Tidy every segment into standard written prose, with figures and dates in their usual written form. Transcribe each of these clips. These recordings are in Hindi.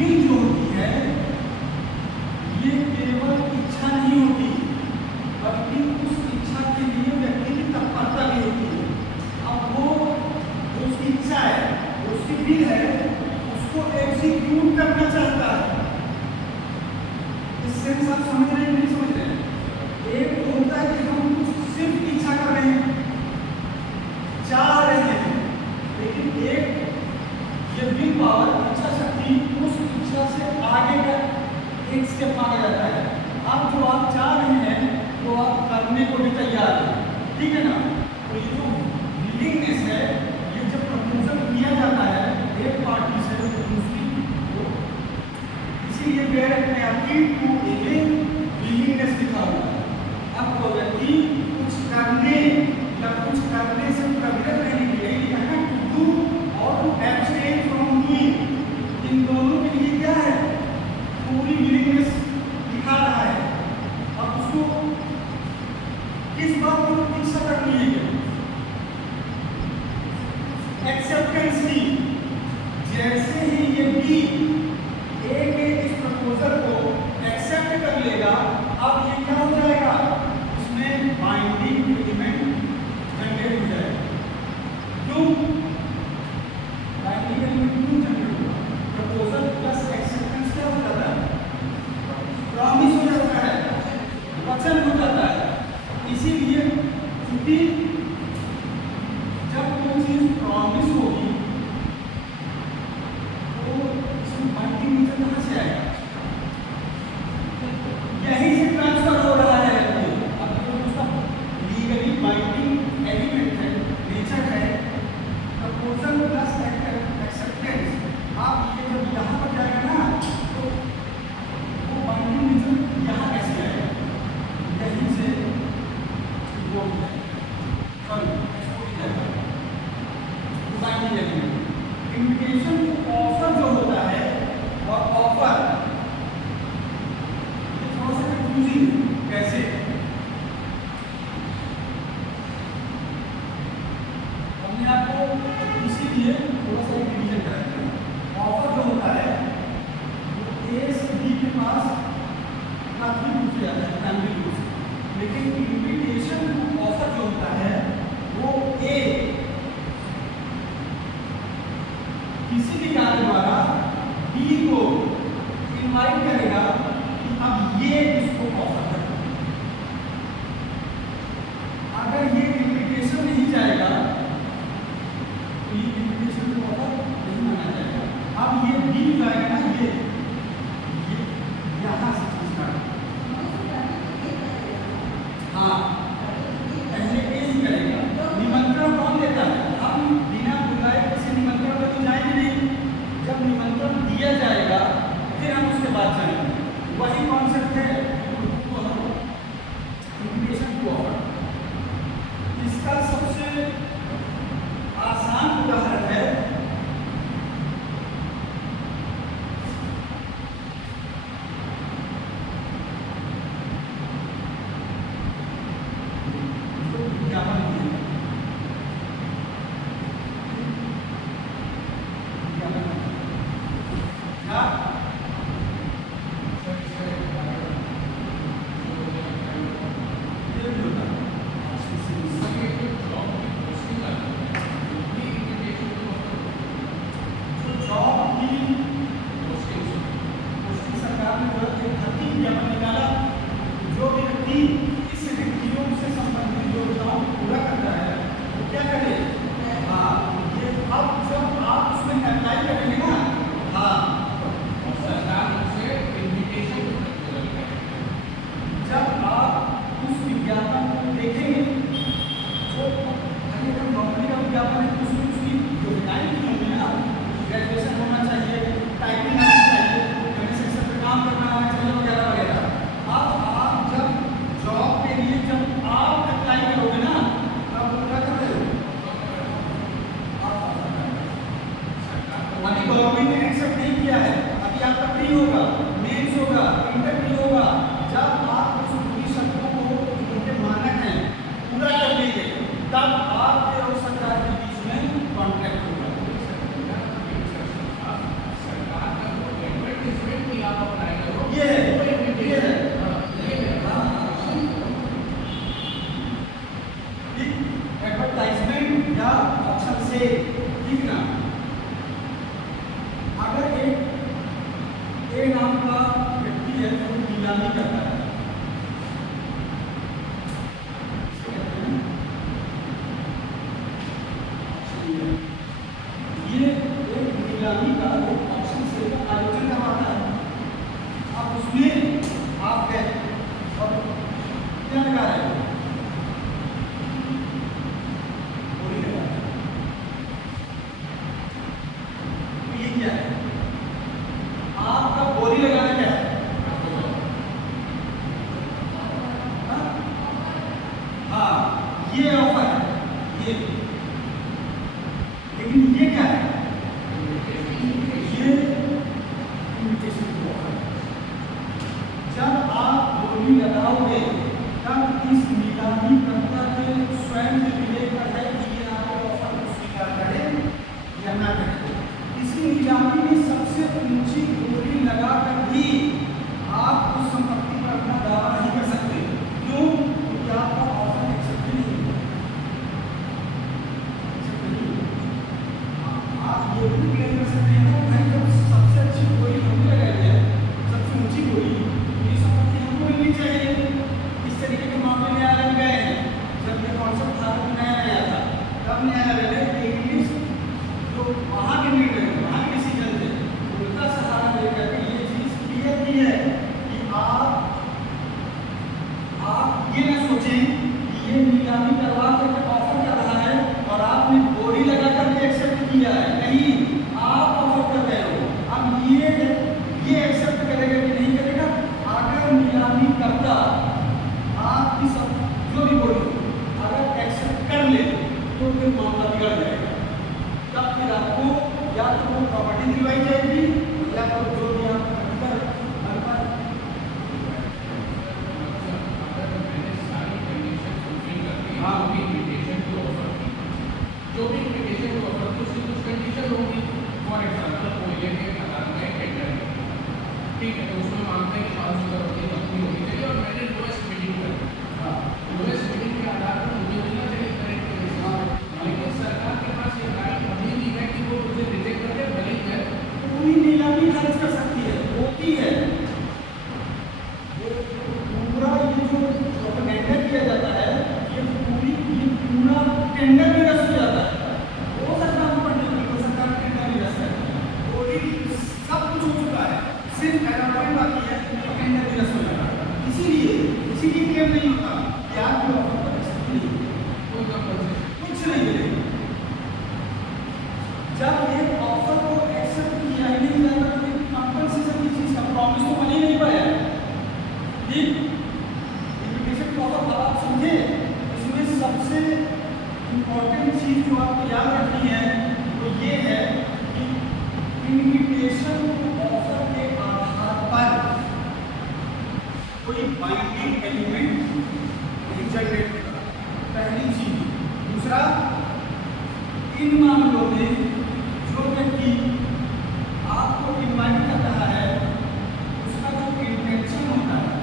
विल जो होती है ये केवल इच्छा नहीं होती, बल्कि उस इच्छा के लिए व्यक्ति की तत्परता भी होती है। अब वो जो उसकी इच्छा है, जो उसकी विल है, उसको एग्जीक्यूट करना चाहता है। इससे आप समझ रहे हैं नहीं समझ रहे हैं? एक तो होता है कि हम कुछ सिर्फ इच्छा कर रहे हैं, चाह रहे हैं, लेकिन एक ये विल पावर, इच्छा शक्ति, उस इच्छा से आगे का एक स्टेप मांगा जाता है। अब जो आप चाह रहे हैं वो आप करने को भी तैयार हैं, ठीक है ना? तो ये जो विलिंगनेस है, ये जब प्रपोजल किया जाता है एक पार्टी से दूसरी को, इसीलिए where agree to living willingness लिखा हुआ है। अब वो व्यक्ति कुछ करने या कुछ करने से प्रवृत्त रहने के लिए यहाँ टू डू और टू एब्सटेन फ्रॉम डूइंग, इन दोनों के लिए क्या है? पूरी विलिंगनेस दिखा रहा है। अब उसको किस बात को इच्छा करनी है? एक्सेप्टेंस की। जैसे ही ये बी ए के इस प्रपोजल को एक्सेप्ट कर लेगा, अब ये क्या हो जाएगा? उसमें बाइंडिंग एलिमेंट जनरेट हो जाएगा। क्यों बाइंडिंग एलिमेंट क्यों जनरेट होगा? प्रपोजल प्लस एक्सेप्टेंस क्या हो जाता है? प्रॉमिस हो जाता है, वचन हो जाता है। इसीलिए क्योंकि जब कोई चीज प्रॉमिस होगी तो इसमें बाइंडिंग नेचर कहाँ से आएगा? यहीं से ट्रांसफर हो रहा है। अब जो उसका लीगली बाइंडिंग एलिमेंट है, नेचर है, प्रपोजल प्लस एक्सेप्टेंस, आप ये जब यहाँ पर जाएगा ना तो वो बाइंडिंग नेचर यहाँ कैसे आएगा? यहीं से वो binding element. Invitation to offer जो होता है, और ऑफर थोड़ा सा कंफ्यूजिंग कैसे? हमने आपको इसीलिए थोड़ा सा रिवीजन कराया। ऑफर जो होता है वो ए से बी के पास प्राथमिक रूप से आता है, प्राइमरी रूप से, लेकिन इन्विटेशन टू ऑफर जो होता है वो ए किसी भी कार्य द्वारा बी को इनवाइट करेगा कि अब ये इसको ऑफर करे। अगर ये इन्विटेशन नहीं जाएगा तो ये इन्विटेशन को ऑफर नहीं माना जाएगा। अब ये बी जाएगा ना, ये यहाँ से स्टार्ट, हाँ पहले ए ही करेगा। निमंत्रण कौन देता है? हम बिना बुलाए किसी निमंत्रण पर तो जाएंगे नहीं। जब निमंत्रण दिया जाएगा फिर हम उसके बाद जाएंगे। वही कॉन्सेप्ट है इन्विटेशन टू ऑफर। इसका सबसे आसान उदाहरण है नाम का व्यक्ति है जो नीलामी करता है, ये एक नीलामी का एक ऑप्शन से आयोजन करवाता है। अब उसमें आप गए और क्या लगा रहे हो, बोली लगा रहे हो। तो ये क्या है, आपका बोली लगाना क्या है, हाँ ये ऑफर है ये, लेकिन ये क्या है, ये इन्विटेशन ऑफर है। जब आप बोली लगाओगे तब इस नीलामी कर्ता के स्वयं से रिलेटेड है कि ये आपके ऑफर को स्वीकार करें या ना करें। इसी नीलामी में सबसे ऊंची बोली लगाकर भी आप उस संपत्ति पर अपना दावा नहीं कर सकते। क्यों? क्योंकि आपका ऑफर एक्सेप्ट नहीं होगा। आप ये भी क्लेम कर सकते हैं ना भाई, जब सबसे अच्छी बोली हमने लगाई है, सबसे ऊंची बोली, ये संपत्ति हमको मिलनी चाहिए। इस तरीके के मामले में न्यायालय गए हैं। जब ये कॉन्सेप्ट भारत में नया नया था तब न्यायालय ने इंग्लिश जो वहाँ के निर्णय, वहाँ के डिसीजन थे, उनका सहारा लेकर के ये चीज क्लियर की है कि आप ये न सोचें कि ये नीलामी करवा करके ऑफर कर रहा है और आपने बोली लगा करके एक्सेप्ट किया है। नहीं, आप ऑफर कर रहे हो। अब ये एक्सेप्ट करेगा कि नहीं करेगा, अगर नीलामी करता आपकी सब जो भी बोली अगर एक्सेप्ट कर ले तो फिर मामला बिगड़ जाएगा। तब फिर आपको या तो वो प्रॉपर्टी दिलवाई जाएगी या तो जो भी आप जो भी इन्विटेशन को ऑफर तो उसकी कुछ कंडीशन होगी। फॉर एग्जांपल वो ये कि अगर मैं टेंडर ठीक है तो उसमें मांगते हैं कि 5,000 रुपये कंपनी होनी चाहिए और मैंने लोएस्ट बिडिंग कर लोएस्ट बिडिंग के आधार पर मुझे मिलना चाहिए करेक्ट बेसिस। लेकिन सरकार के पास ये राइट अभी भी है कि वो मुझे रिजेक्ट करके भले ही है पूरी नीलामी खारिज कर सकती है, होती है। पूरा ये जो टेंडर किया जाता है ये पूरा टेंडर में रस हो जाता है। वो सरकार को पढ़ने की तो सरकार टेंडर में रस है, सब कुछ हो चुका है, सिर्फ अलॉटमेंट बाकी है तो टेंडर में रस हो जाता है। इसीलिए क्लेम नहीं होता कि आपके ऑफर पर एक्सेप्ट नहीं कुछ नहीं मिलेगा। जब एक ऑफर को एक्सेप्ट किया ही नहीं जाता तो कंपल्सन की चीज का प्रॉमिस तो बन ही नहीं पाया। ठीक, इन्विटेशन का ऑफर आप समझे, इसमें सबसे इम्पोर्टेंट चीज जो आपको याद रखनी है वो ये है कि इन्विटेशन ऑफर के आधार पर कोई बाइंडिंग एलिमेंट नहीं जनरेट होता, पहली चीज। दूसरा, इन मामलों में जो व्यक्ति आपको इन्वाइट कर रहा है उसका जो इंटेंशन होता है,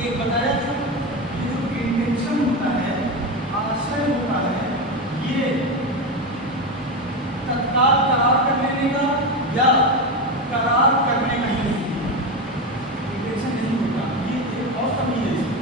एक बताया था, ये जो इंटेंशन होता है, आशय होता है, ये तत्काल करार कर लेने का या करार करने का ही नहीं, इंटेंशन नहीं होता। ये एक और कमी है इसमें।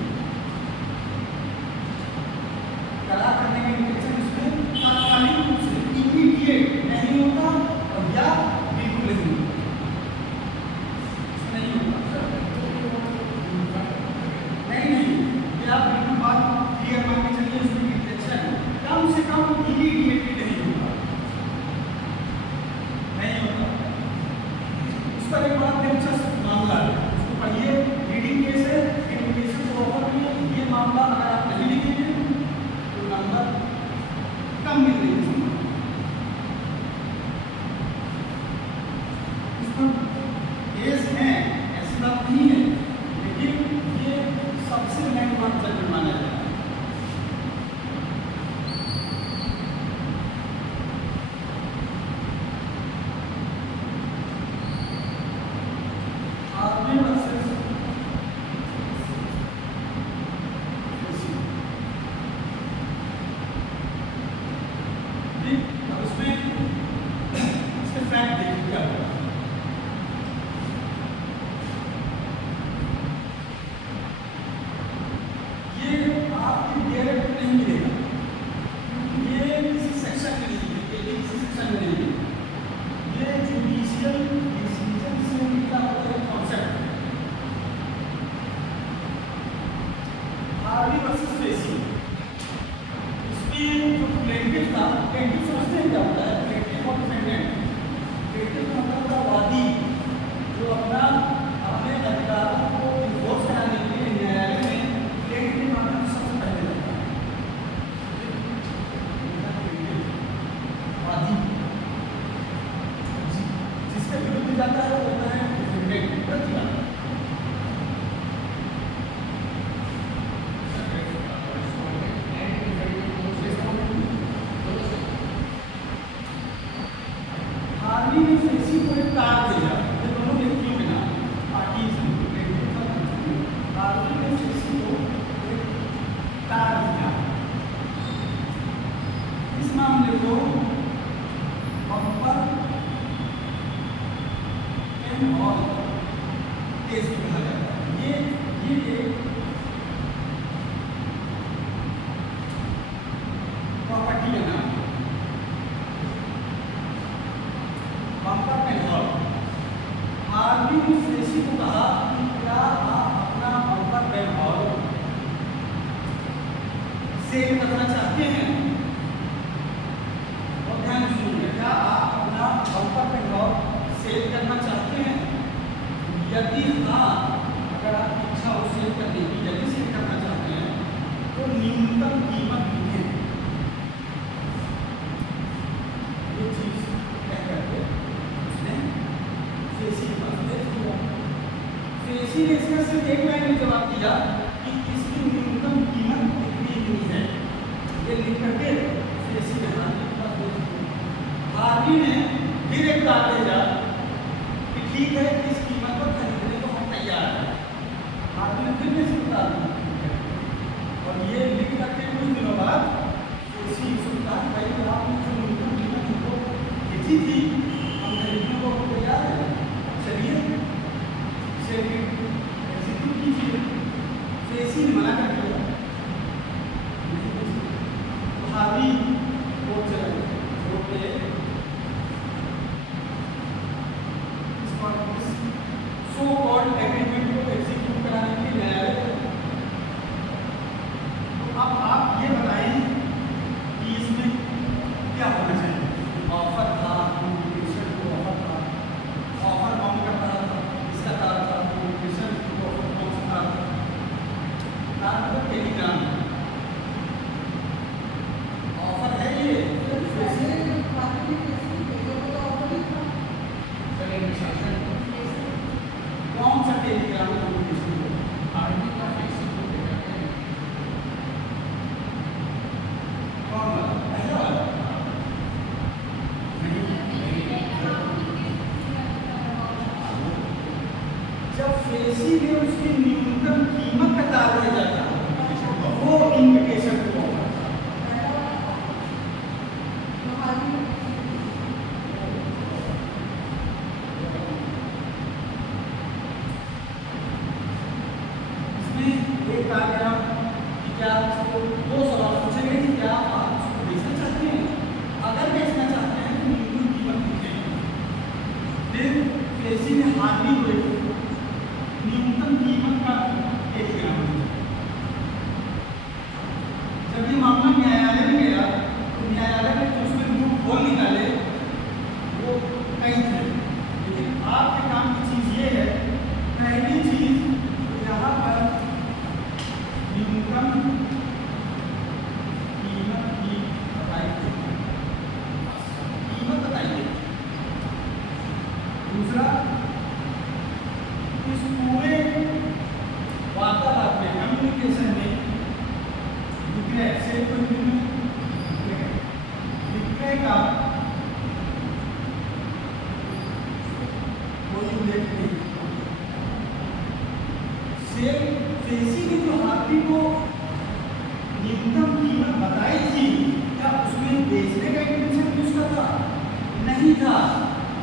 प्लेंटिफ सोचते हैं क्या होता है? प्लेंटिफ और डिफेंडेंट। प्लेंटिफ का मतलब होता है वादी, जो अपना अपने अधिकारों को इन्फोर्स कराने के लिए न्यायालय में प्लेंटिफ के माध्यम से सबसे पहले जाता है। वादी जिसके विरुद्ध जाता है वो होता है डिफेंडेंट, प्रतिवादी। हार्वी ने फेसी को एक तार भेजा, ये दोनों व्यक्तियों के नाम पार्टीज हैं। हार्वी ने फेसी को एक तार भेजा। इस मामले को बम्पर एंड हॉल केस कहा जाता है। ये एक प्रॉपर्टी है ना, बम्पर एंड हॉल। हार्वी ने फेसी को कहा कि क्या आप अपना बम्पर एंड हॉल सेल करना चाहते हैं? और ध्यान सुनिए, क्या आप अपना बम्पर एंड हॉल सेल करना चाहते हैं? यदि हाँ, अगर आपकी इच्छा हो सेल करने की, यदि सेल करना चाहते हैं तो न्यूनतम कीमत लिखें। ये चीज तय करके उसने फेसी के पास भेज दिया। फेसी ने इसका सिर्फ एक लाइन में जवाब दिया कि इसकी न्यूनतम कीमत इतनी है। ये लिख करके फेसी ने हार्वी के पास भेज दिया। हार्वी ने फिर एक तार भेजा कि ठीक है, इस कीमत पर खरीदने को हम तैयार हैं। हार्वी ने फिर फेसी को तार दिया और ये लिख करके कुछ दिनों बाद फेसी उसको कहा भाई आपने जो न्यूनतम कीमत हमको भेजी थी, हम खरीदने को तैयार हैं, चलिए एग्जीक्यूट कीजिए। फेसी ने मना कर दिया। हार्वी कोर्ट चला गया। कोर्ट पे सो कॉल्ड एग्रीमेंट को एग्जीक्यूट कराने के लिए न्यायालय। तो अब आप ये बताएं कि इसमें क्या होना चाहिए? ऑफर था, कम्युनिकेशन को ऑफर था, ऑफर कौन करता था? इसका तार था, कम्युनिकेशन को ऑफर कौन सा तार था? तार मतलब टेलीग्राम। ऑफर है ये कौन सा टेलीग्राम कम्युनिकेशन को? हार्वी का फेसी को भेजा है। कौन वाला? पहला वाला? जब फेसी ने उसकी न्यूनतम कीमत का तार भेजा था, वो इन्विटेशन को ऑफर था। इसमें एक पैराग्राफ कि क्या आपको दो सवाल पूछे गए कि क्या आप उसको बेचना चाहते हैं? अगर बेचना चाहते हैं तो न्यूनतम कीमत लिखें। फिर फेसी ने हार्वी को न्यूनतम कीमत का टेलीग्राम भेजा। जब ये मामला न्यायालय में गया तो न्यायालय ने जो उसमें लूप होल निकाले वो कई थे, लेकिन आपके काम की चीज ये है, पहली चीज यहाँ पर न्यूनतम कीमत की बताइए, कीमत बताइए। दूसरा, इस पूरे वार्तालाप में, कम्युनिकेशन में विक्रय से विक्रय का कोई उल्लेख नहीं। सेल फेसी ने जो हार्वी को न्यूनतम कीमत बताई थी, क्या उसमें बेचने का इंटेंशन भी उसका था? नहीं था।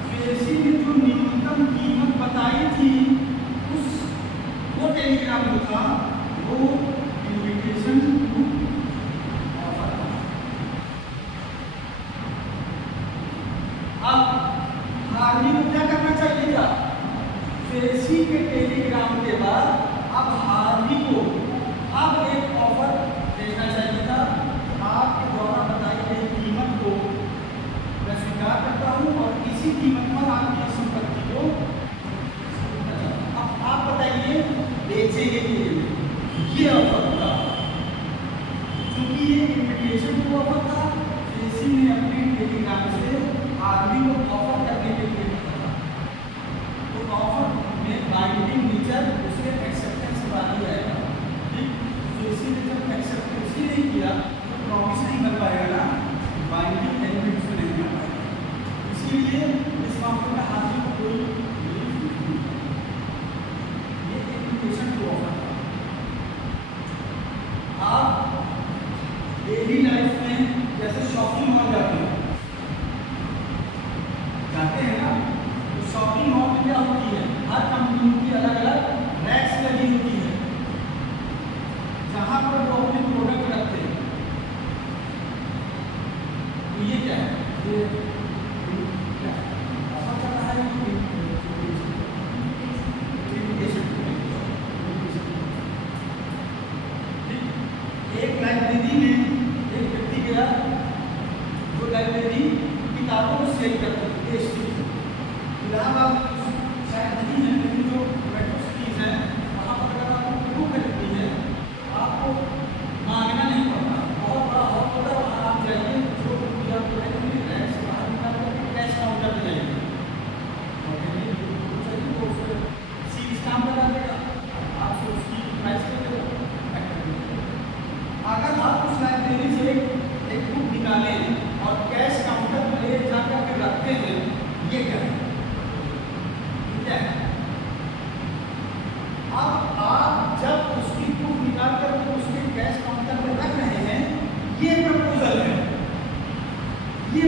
फेसी ने जो न्यूनतम कीमत बताई थी, उस वो टेलीग्राम जो था वो इन्विटेशन टू ऑफर था। अब हार्वी को क्या करना चाहिए था? फेसी के टेलीग्राम के बाद अब हार्वी को अब एक ऑफर देना चाहिए था। आपके द्वारा बताई गई कीमत टेलीग्राम से आर्मी को ऑफर करने के लिए लिखा था। तो ऑफर में बाइंडिंग नेचर उसे एक्सेप्टेंस वाली आएगा, ठीक। तो इसीलिए जब एक्सेप्टेंस ही नहीं किया तो प्रॉमिस नहीं कर पाएगा ना, बाइंडिंग एलिमेंट से नहीं कर पाएगा। इसीलिए इस ऑफर का आर्मी को कोई ये एजुकेशन को ऑफर था। आप डेली लाइफ में जैसे शॉपिंग मॉल जाते हैं ना, तो शॉपिंग मॉल में क्या होती है, हर कंपनी की अलग अलग रैक्स लगी होती है जहां पर वो अपने प्रोडक्ट रखते हैं। तो ये क्या है, ये क्या ऑफर कर रहा है, एक लाइब्रेरी में एक व्यक्ति गया जो लाइब्रेरी किताबों को सेल करते थे। इलाहाबाद शायद नहीं है, लेकिन जो मेट्रो सिटीज है वहाँ पर अगर आपको बुक खरीदनी है आपको मांगना नहीं पड़ता, बहुत बड़ा हॉल होता है, वहाँ आप जाइए जो बुक आपको रहेगी रैक से बाहर निकाल करके कैश काउंटर पर जाइए और तो उसको सील स्टाम्प लगा देगा, आपसे उसकी प्राइस कर देगा। अगर आप उस लाइब्रेरी से एक बुक निकालें और कैश काउंटर पर ले जाकर के रखते हैं, ये क्या है, क्या है? अब आप जब उसकी बुक निकाल करके उसके कैश काउंटर पर रख रहे हैं, ये प्रपोजल है, ये